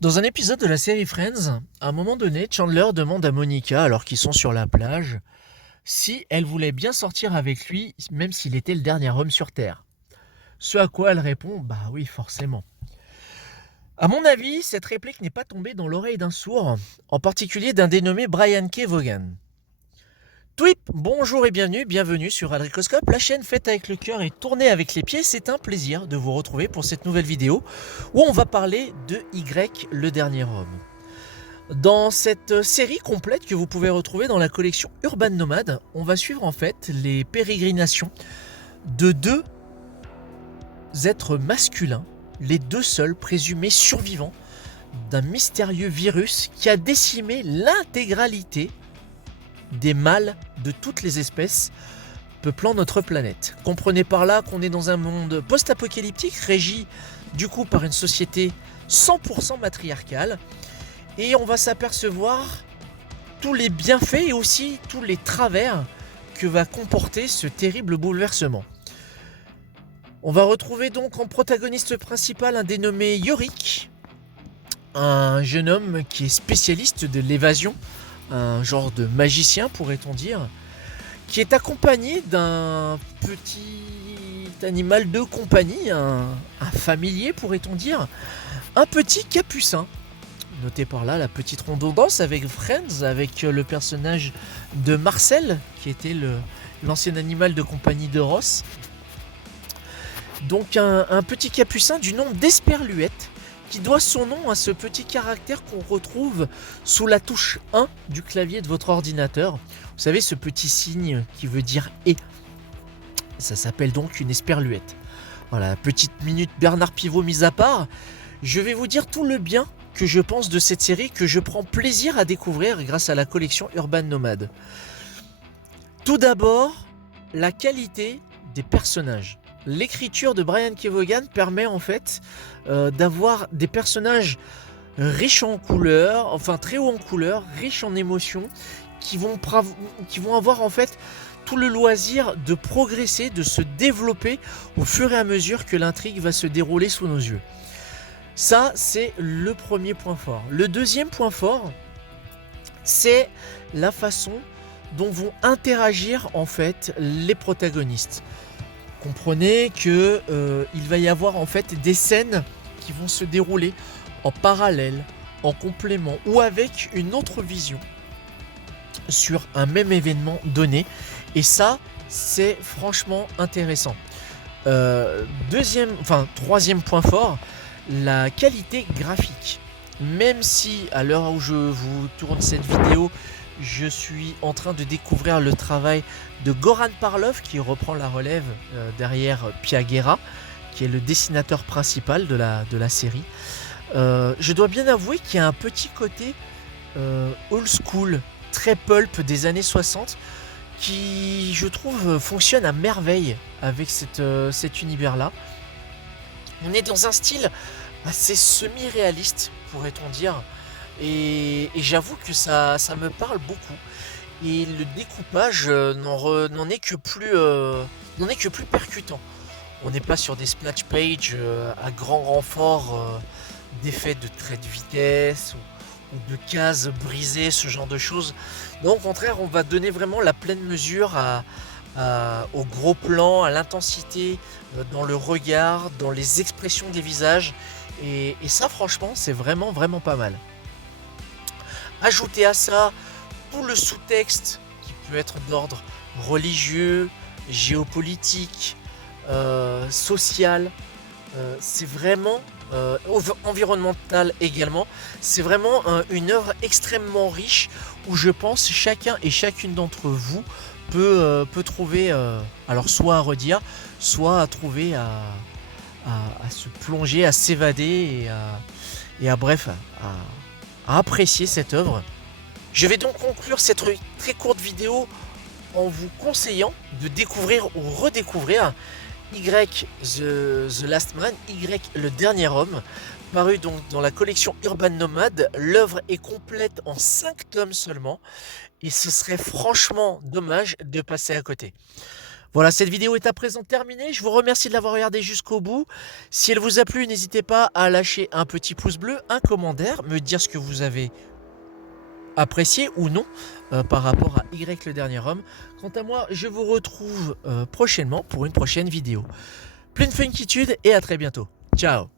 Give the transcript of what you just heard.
Dans un épisode de la série Friends, à un moment donné, Chandler demande à Monica, alors qu'ils sont sur la plage, si elle voulait bien sortir avec lui, même s'il était le dernier homme sur Terre. Ce à quoi elle répond, bah oui, forcément. À mon avis, cette réplique n'est pas tombée dans l'oreille d'un sourd, en particulier d'un dénommé Brian K. Vaughan. Tweep, bonjour et bienvenue sur Adricoscope, la chaîne faite avec le cœur et tournée avec les pieds. C'est un plaisir de vous retrouver pour cette nouvelle vidéo où on va parler de Y, le dernier homme. Dans cette série complète que vous pouvez retrouver dans la collection Urban Nomad, on va suivre en fait les pérégrinations de deux êtres masculins, les deux seuls présumés survivants d'un mystérieux virus qui a décimé l'intégralité des mâles de toutes les espèces peuplant notre planète. Comprenez par là qu'on est dans un monde post-apocalyptique régi du coup par une société 100% matriarcale. Et on va s'apercevoir tous les bienfaits et aussi tous les travers que va comporter ce terrible bouleversement. On va retrouver donc en protagoniste principal un dénommé Yorick, un jeune homme qui est spécialiste de l'évasion, un genre de magicien pourrait-on dire, qui est accompagné d'un petit animal de compagnie, un familier pourrait-on dire, un petit capucin. Notez par là la petite redondance avec Friends, avec le personnage de Marcel, qui était l'ancien animal de compagnie de Ross. Donc un petit capucin du nom d'Esperluette, qui doit son nom à ce petit caractère qu'on retrouve sous la touche 1 du clavier de votre ordinateur. Vous savez, ce petit signe qui veut dire « et ». Ça s'appelle donc une Esperluette. Voilà, petite minute Bernard Pivot mise à part. Je vais vous dire tout le bien que je pense de cette série, que je prends plaisir à découvrir grâce à la collection Urban Nomad. Tout d'abord, la qualité des personnages. L'écriture de Brian K. Vaughan permet en fait d'avoir des personnages riches en couleurs, enfin très haut en couleurs, riches en émotions, qui vont avoir en fait tout le loisir de progresser, de se développer au fur et à mesure que l'intrigue va se dérouler sous nos yeux. Ça, c'est le premier point fort. Le deuxième point fort, c'est la façon dont vont interagir en fait les protagonistes. Comprenez que il va y avoir en fait des scènes qui vont se dérouler en parallèle, en complément ou avec une autre vision sur un même événement donné. Et ça, c'est franchement intéressant. Troisième point fort, la qualité graphique. Même si à l'heure où je vous tourne cette vidéo, je suis en train de découvrir le travail de Goran Parlov qui reprend la relève derrière Pia Guerra, qui est le dessinateur principal de la série. Je dois bien avouer qu'il y a un petit côté old school, très pulp des années 60, qui je trouve fonctionne à merveille avec cet univers-là. On est dans un style assez semi-réaliste, pourrait-on dire, et j'avoue que ça me parle beaucoup. Et le découpage n'en est que plus percutant. On n'est pas sur des splash pages à grand renfort d'effets de traits de vitesse ou de cases brisées, ce genre de choses. Non, au contraire, on va donner vraiment la pleine mesure au gros plan, à l'intensité dans le regard, dans les expressions des visages. Et ça, franchement, c'est vraiment, vraiment pas mal. Ajoutez à ça tout le sous-texte qui peut être d'ordre religieux, géopolitique, social. C'est vraiment environnemental également. C'est vraiment une œuvre extrêmement riche où je pense chacun et chacune d'entre vous peut trouver, alors soit à redire, soit à trouver à se plonger, à s'évader et à apprécier cette œuvre. Je vais donc conclure cette très courte vidéo en vous conseillant de découvrir ou redécouvrir Y The Last Man, Y le dernier homme, paru donc dans la collection Urban Nomad. L'œuvre est complète en 5 tomes seulement et ce serait franchement dommage de passer à côté. Voilà, cette vidéo est à présent terminée. Je vous remercie de l'avoir regardée jusqu'au bout. Si elle vous a plu, n'hésitez pas à lâcher un petit pouce bleu, un commentaire, me dire ce que vous avez apprécié ou non par rapport à Y le dernier homme. Quant à moi, je vous retrouve prochainement pour une prochaine vidéo. Pleine funkitude et à très bientôt. Ciao.